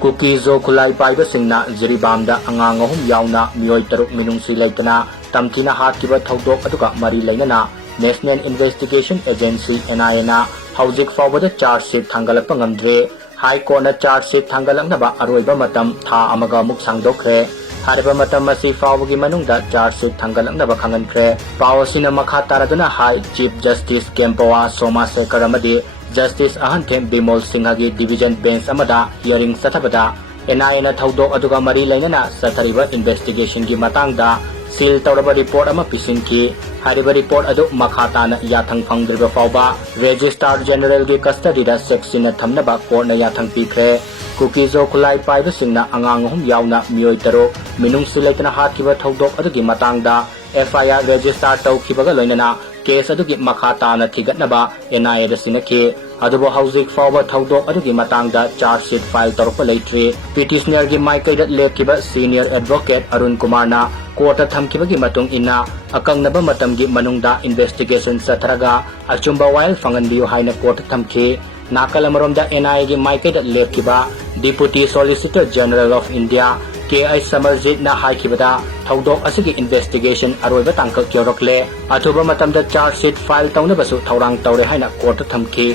KUKI-ZO Khutlai Paiba SINGNA Jiribamda Angang Yaona Meeoi Taruk Minungsi Leitana Tamthina Hatkhibagi Thodok aduga Mari Leinana National Investigation Agency NIA HOUJIKFAOBA Chartsheet Thangatpa Ngamdre High Court Chartsheet Thangalaknaba Aroiba Matam Tha Amaga Muk Sangdokre Hariba Matam Masi Faobagi Manungda Chartsheet Thangalaknaba Khangankre Pawasina Makha Taraduna High Chief Justice Kempowa Somasekar amadi Justice Ahanthem Bimol Singhagi Division Bench amada hearing sathabada NIA Thodok aduga Mari Leinana Sathariba investigation gi matangda seal tawraba report ama pisinki hariba report adu makhatana yathang phangdriba fawba Registrar General gi custody da section na thamnaba court na yathang pikre KUKI-ZO Khutlai Paiba SINGNA Angang Yaona Meeoi Taruk Minungsi Leitana Hatkhibagi Thodok adugi matangda FIR register tawkhibaga loinana case adugi makhatana thigatnaba NIA da sinaki adubo HOUJIKFAOBA Thodok adugi matangda charge sheet file torpa leitri petitioner gi Michael dat lekiba senior advocate Arun Kumarna court thamkibagi matung ina akangnaba matamgi manungda investigation satharaga achumba while fanganbiyo haina court thamki nakalamromda NIA gi Michael dat lekiba Deputy Solicitor General of India KI Samarjit na haikibada Thodok asigi investigation aroiba tangkak yorokle athuba matamda charge sheet file tawnabasu thorang tawre haina court thamki